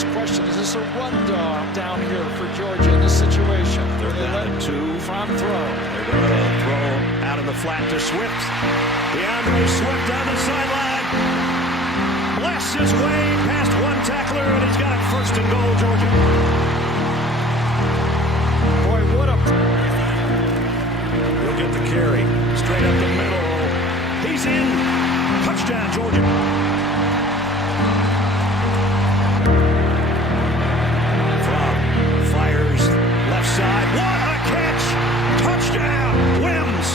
obvious question. Is this a run down here for Georgia in this situation? They're down to 2 from throw. They're going to throw out of the flat to Swift. DeAndre Swift on the sideline. Blasts his way past one tackler, and he's got it 1st and goal, Georgia. Boy, what a... He'll get the carry. Straight up the middle. He's in. Touchdown, Georgia. Fires left side. What a catch! Touchdown, Wims.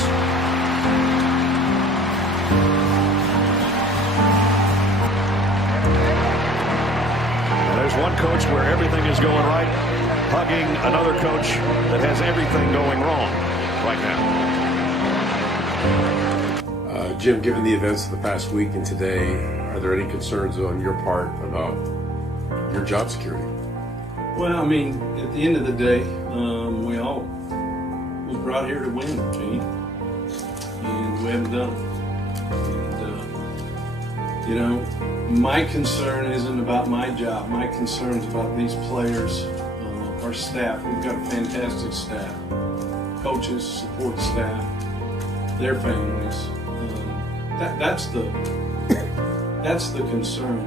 There's one coach where everything is going right, hugging another coach that has everything going wrong right now. Jim, given the events of the past week and today, are there any concerns on your part about your job security? Well, I mean, at the end of the day, we all was brought here to win, Gene, and we haven't done it. And my concern isn't about my job. My concern is about these players, our staff. We've got a fantastic staff, coaches, support staff, their families. That's the concern.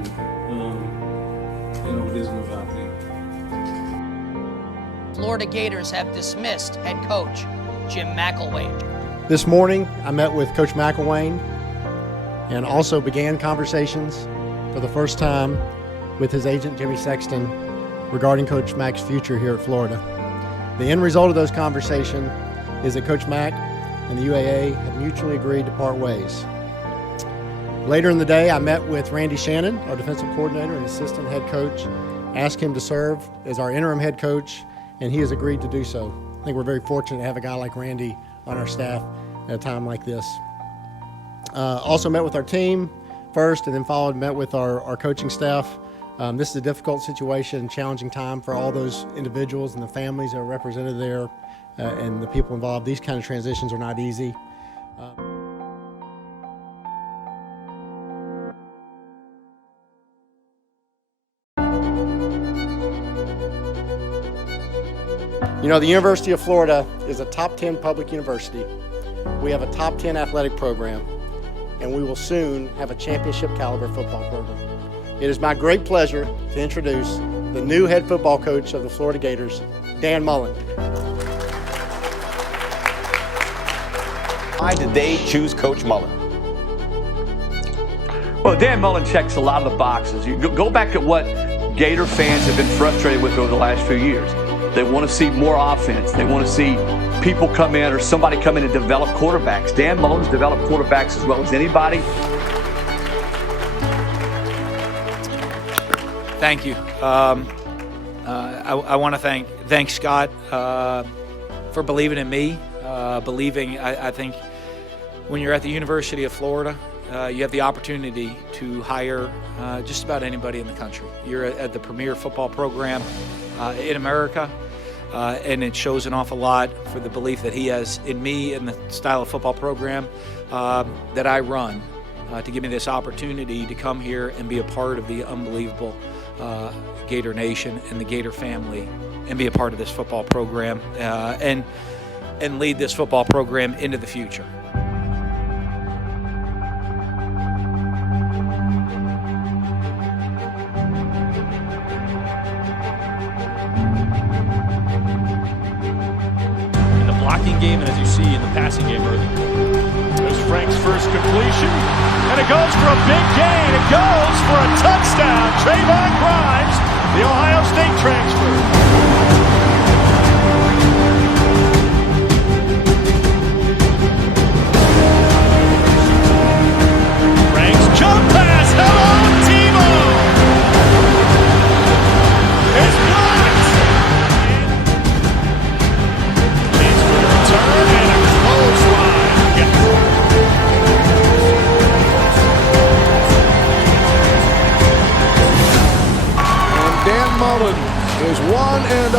It isn't about me. Florida Gators have dismissed head coach Jim McElwain. This morning, I met with Coach McElwain and also began conversations for the first time with his agent, Jimmy Sexton, regarding Coach Mack's future here at Florida. The end result of those conversations is that Coach Mack and the UAA have mutually agreed to part ways. Later in the day, I met with Randy Shannon, our defensive coordinator and assistant head coach, asked him to serve as our interim head coach, and he has agreed to do so. I think we're very fortunate to have a guy like Randy on our staff at a time like this. Also met with our team first, and then met with our coaching staff. This is a difficult situation, challenging time for all those individuals and the families that are represented there and the people involved. These kind of transitions are not easy. The University of Florida is a top 10 public university. We have a top 10 athletic program, and we will soon have a championship caliber football program. It is my great pleasure to introduce the new head football coach of the Florida Gators, Dan Mullen. Why did they choose Coach Mullen? Well, Dan Mullen checks a lot of the boxes. You go back at what Gator fans have been frustrated with over the last few years. They want to see more offense. They want to see people come in or somebody come in and develop quarterbacks. Dan Mullen's developed quarterbacks as well as anybody. Thank you. I want to thank Scott for believing in me. I think when you're at the University of Florida, you have the opportunity to hire just about anybody in the country. You're at the premier football program in America, and it shows an awful lot for the belief that he has in me and the style of football program that I run to give me this opportunity to come here and be a part of the unbelievable Gator Nation and the Gator family and be a part of this football program and lead this football program into the future. Blocking game, and as you see in the passing game early. There's Frank's first completion, and it goes for a big gain. It goes for a touchdown. Trayvon Grimes, the Ohio State transfer. Frank's jump pass, hello, Timo! It's blocked! Turn and a clothesline. Yes. And Dan Mullen is 1-0.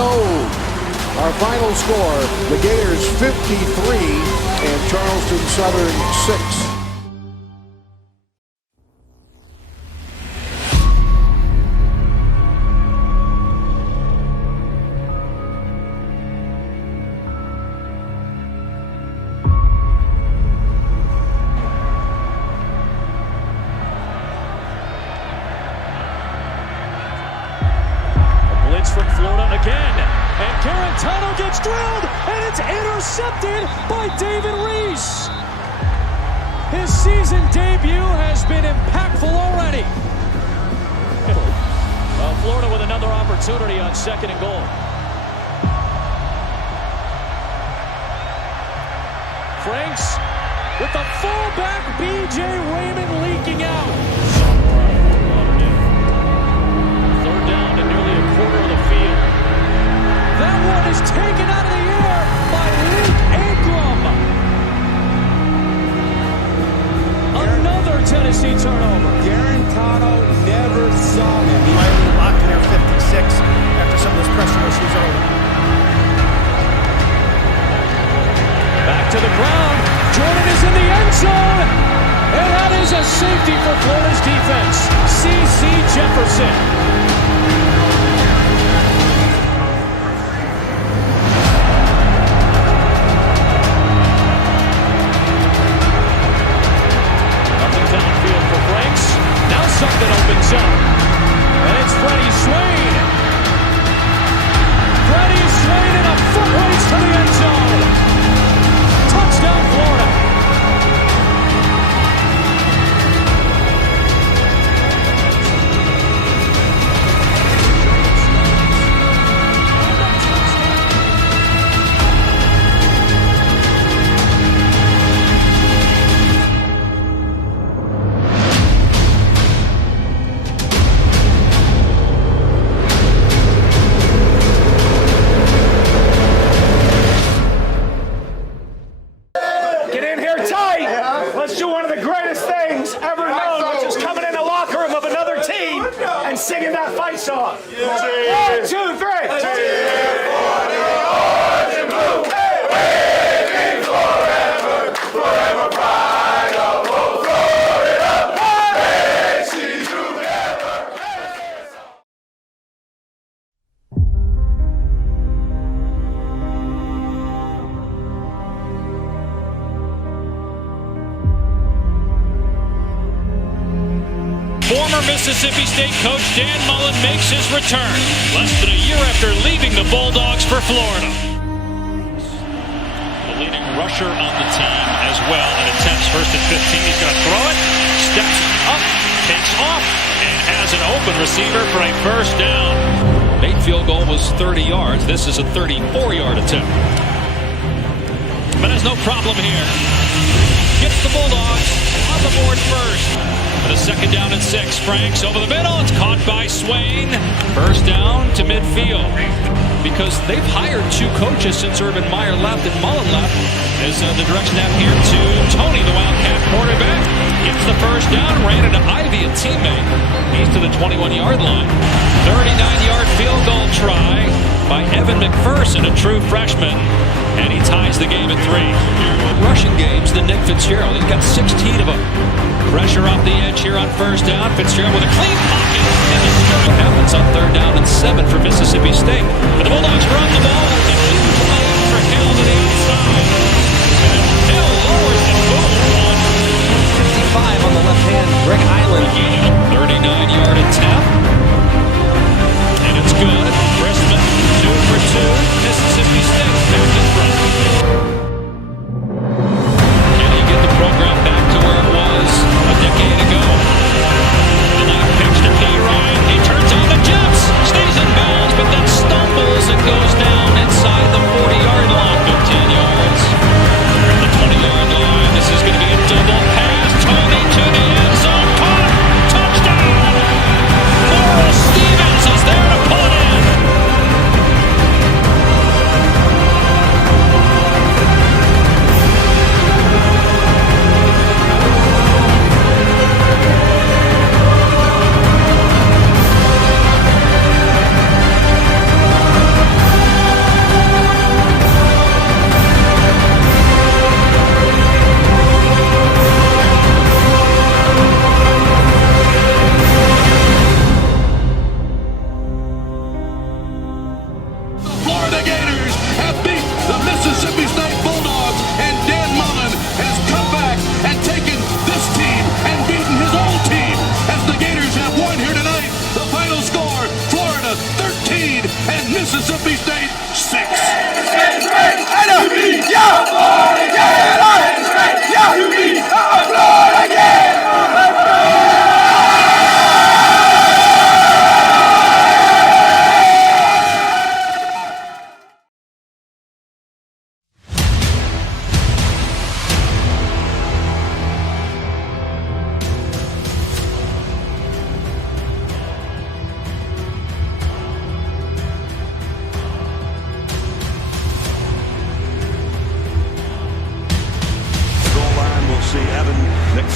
Our final score, the Gators 53 and Charleston Southern 6. Garantano gets drilled, and it's intercepted by David Reese. His season debut has been impactful already. Florida with another opportunity on 2nd and goal. Franks with the fullback B.J. Raymond leaking out. 3rd down to nearly a quarter of the field. That one is taken out of the air by Luke Ingram. Another Tennessee turnover. Garantano never saw him. He might be locked in there 56 after some of those pressure issues early. Back to the ground. Jordan is in the end zone. And that is a safety for Florida's defense. C.C. Jefferson. Something opens up, and it's Freddie Swain. Freddie Swain in a foot race to the end zone. Touchdown, Florida. Singing that fight song. 1, 2, 3. Former Mississippi State coach Dan Mullen makes his return, less than a year after leaving the Bulldogs for Florida. The leading rusher on the team as well, and attempts 1st and 15. He's going to throw it, steps up, takes off, and has an open receiver for a 1st down. Main field goal was 30 yards. This is a 34-yard attempt. But has no problem here. Gets the Bulldogs on the board first. With a 2nd down and 6. Franks over the middle. It's caught by Swain. 1st down to midfield. Because they've hired 2 coaches since Urban Meyer left and Mullen left. Is the direction out here to Tony, the Wildcat quarterback. Gets the 1st down. Ran into Ivy, a teammate. He's to the 21-yard line. 39-yard field goal try by Evan McPherson, a true freshman. And he ties the game at 3. Rushing games than Nick Fitzgerald. He's got 16 of them. Pressure off the edge here on 1st down. Fitzgerald with a clean pocket. And what happens on 3rd down and 7 for Mississippi State. But the Bulldogs run the ball. It's a huge play for Hill to the outside. And Hill lowers the boom on 55 on the left hand. Greg Island. 39-yard attempt. And it's good. Christmas 2 for 2. Mississippi State back in front. Can he get the program back to where it was a decade ago? The left pitch to P. Ryan. He turns on the Jets. Stays in bounds, but then stumbles and goes down inside the 40-yard line. 15 yards. The 20-yard line. This is going to be a double pass. Tony to the end zone. Caught. Touchdown. Laurel Stevens is there to pull it in.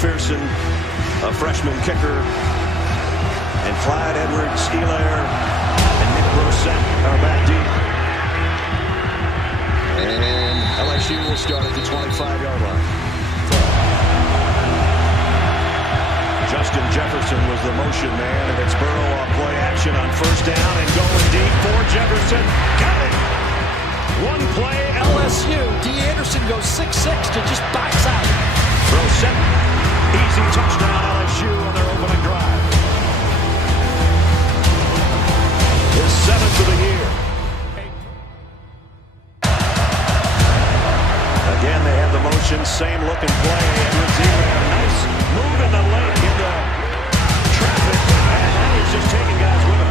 McPherson, a freshman kicker, and Clyde Edwards-Helaire and Nick Brosette are back deep. And LSU will start at the 25-yard line. Justin Jefferson was the motion man, and it's Burrow on play action on first down and going deep for Jefferson. Got it! One play. LSU. D. Anderson goes 6'6" to just box out. Brosette, easy touchdown LSU on their opening drive. His 7th of the year. Again, they have the motion, same looking play. Edwards-Helaire, nice move in the lane, in the traffic, and now he's just taking guys with him.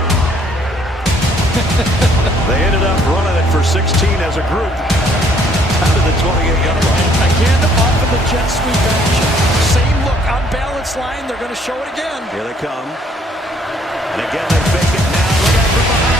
They ended up running it for 16 as a group out of the 28-yard line. Again, off of the jet sweep action. Same look, unbalanced line. They're going to show it again. Here they come. And again, they fake it. Now look out from behind.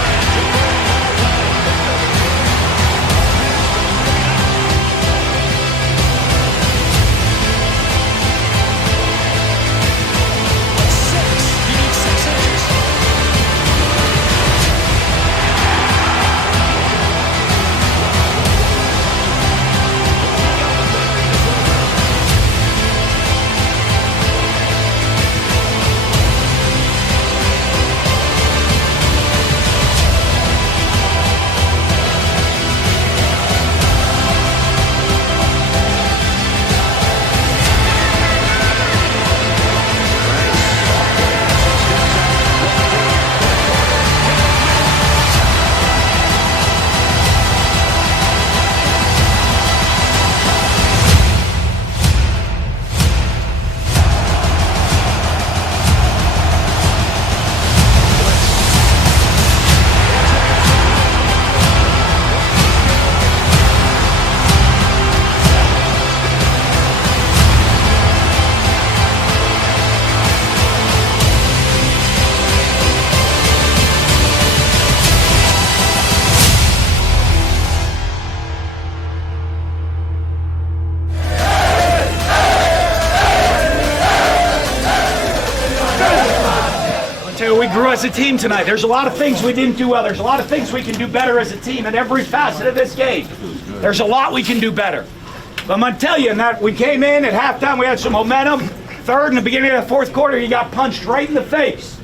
We grew as a team tonight. There's a lot of things we didn't do well. There's a lot of things we can do better as a team in every facet of this game. There's a lot we can do better. But I'm going to tell you that we came in at halftime, we had some momentum. Third, in the beginning of the fourth quarter, you got punched right in the face.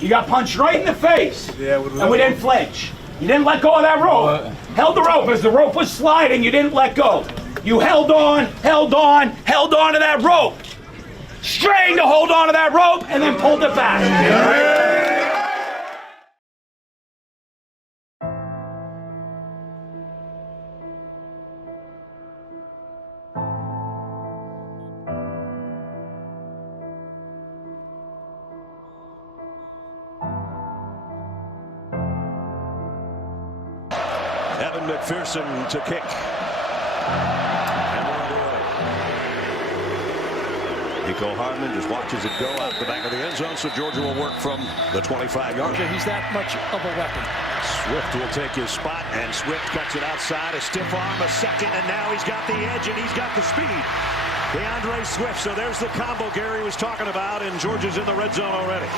You got punched right in the face. And we didn't flinch. You didn't let go of that rope. Held the rope. As the rope was sliding, you didn't let go. You held on to that rope. Strained to hold on to that rope and then pulled it back. Evan McPherson to kick. Nico Hardman just watches it go out the back of the end zone, so Georgia will work from the 25-yard line. He's that much of a weapon. Swift will take his spot, and Swift cuts it outside. A stiff arm, a second, and now he's got the edge, and he's got the speed. DeAndre Swift, so there's the combo Gary was talking about, and Georgia's in the red zone already.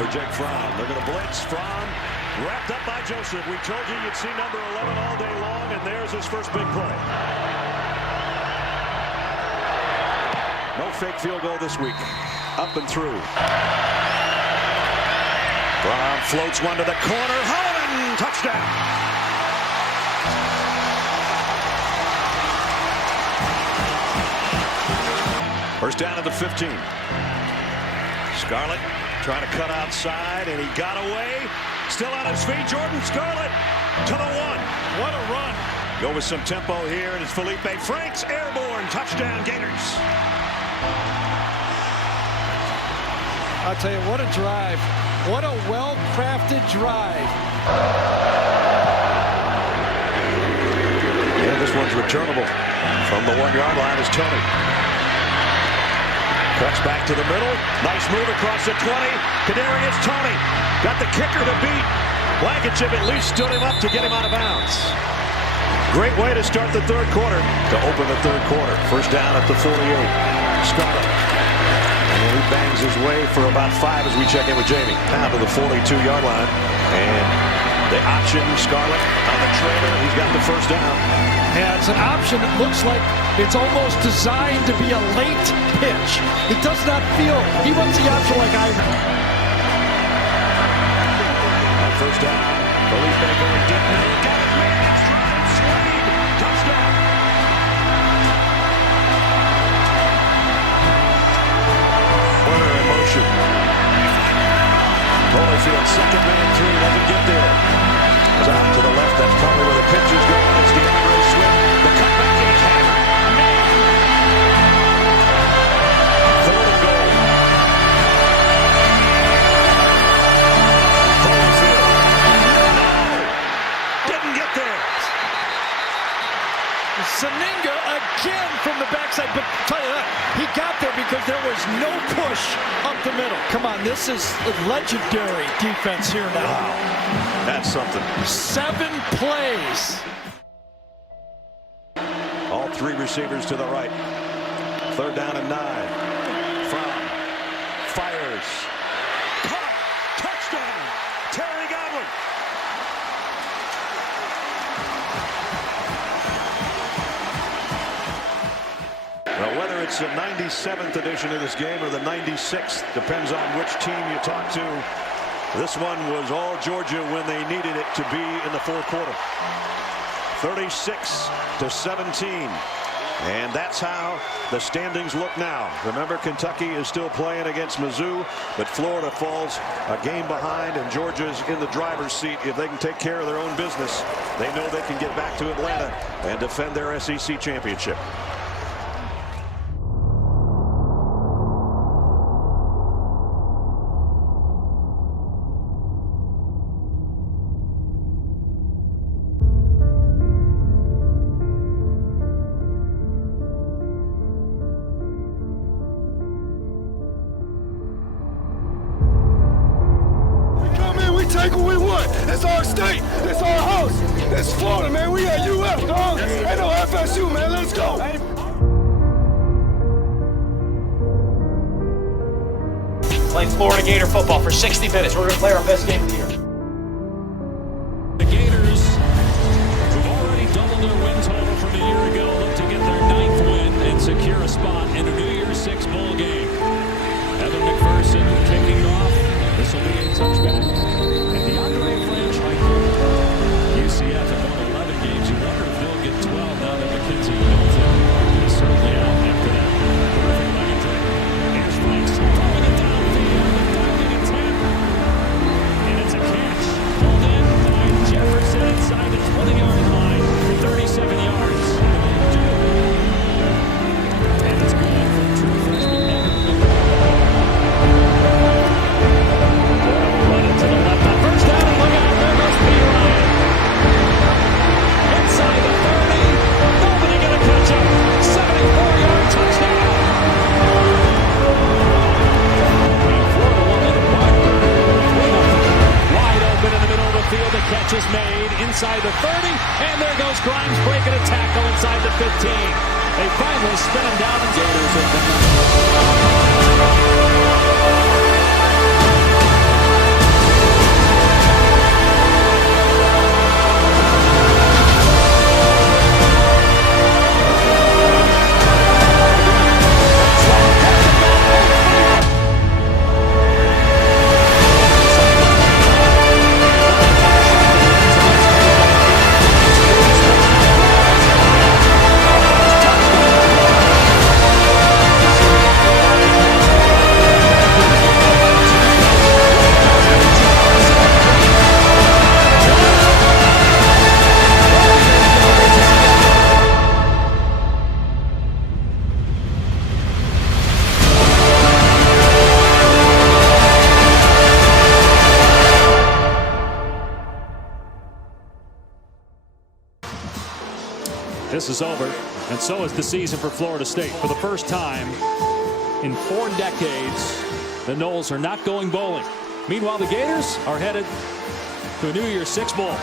For Jake Fromm, they're going to blitz. Fromm wrapped up by Joseph. We told you you'd see number 11 all day long, and there's his first big play. No fake field goal this week. Up and through. Brown floats one to the corner. Holloman, touchdown. First down at the 15. Scarlett trying to cut outside, and he got away. Still on his feet. Jordan Scarlett to the 1. What a run. Go with some tempo here, and it's Felipe Franks airborne. Touchdown, Gators. I'll tell you, what a drive. What a well-crafted drive. Yeah, this one's returnable. From the 1-yard line is Tony. Cuts back to the middle. Nice move across the 20. Kadarius Toney got the kicker to beat. Blankenship at least stood him up to get him out of bounds. Great way to start the third quarter. To open the third quarter. First down at the 48. Scarlett finds his way for about 5 as we check in with Jamie. Now to the 42-yard line. And they option Scarlett on the trailer. He's got the first down. Yeah, it's an option that looks like it's almost designed to be a late pitch. It does not feel, he runs the option like I run. First down. Felipe going deep. He got it, man. That's right. Slade. Touchdown. Runner in motion. Holyfield, second man through, doesn't get there. It's out to the left. That's probably where the pitch is going. It's DeAndre Swift. The cutback is hammered. Third and goal. Holyfield. No! Didn't get there. Saninga again from the backside, but tell you that, he got there because there was no push up the middle. Come on, this is legendary defense here now. Wow, that's something. 7 plays. All 3 receivers to the right. Third down and 9. From fires. Caught. Touchdown. Terry Godwin. Well, whether it's the 97th edition of this game or the 96th, depends on which team you talk to. This one was all Georgia when they needed it to be in the fourth quarter. 36-17. And that's how the standings look now. Remember, Kentucky is still playing against Mizzou, but Florida falls a game behind, and Georgia's in the driver's seat. If they can take care of their own business, they know they can get back to Atlanta and defend their SEC championship. Take what we want. It's our state. It's our house. It's Florida, man. We at UF, dog. Ain't no FSU, man. Let's go. Playing Florida Gator football for 60 minutes. We're going to play our best game of the year. The Gators, who've already doubled their win total from a year ago, look to get their 9th win and secure a spot in a New Year's 6 bowl game. Evan McPherson kicking it off. This will be a touchback. UCF have won 11 games. You wonder if they'll get 12 now that McKenzie Middleton is certainly out after that terrific leg attack. Here's Franks throwing it downfield, the diving attempt, and it's a catch. Pulled in by Jefferson inside the 20-yard line for 37 yards. And it's good for true freshman Evan McPherson. Run it to the left on first down, and look out, there goes Peter Ryan. Inside the 30, nobody gonna catch him. 74-yard touchdown. Florida won the wide open in the middle of the field. The catch is made inside the 30, and there goes Grimes breaking a tackle inside the 15. They finally spin him down, and Gators have been. This is over, and so is the season for Florida State. For the first time in 4 decades, the Noles are not going bowling. Meanwhile, the Gators are headed to a New Year's 6 bowl.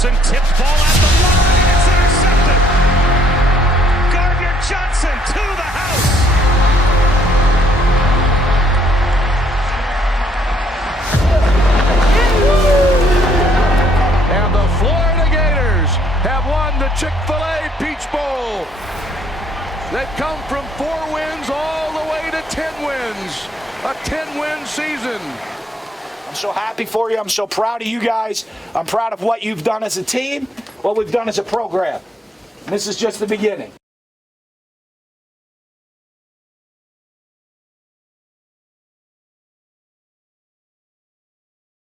Johnson tips ball at the line. It's intercepted. Gardner-Johnson to the house. And the Florida Gators have won the Chick-fil-A Peach Bowl. They've come from 4 wins all the way to 10 wins. A 10-win season. I'm so happy for you. I'm so proud of you guys. I'm proud of what you've done as a team, what we've done as a program. And this is just the beginning.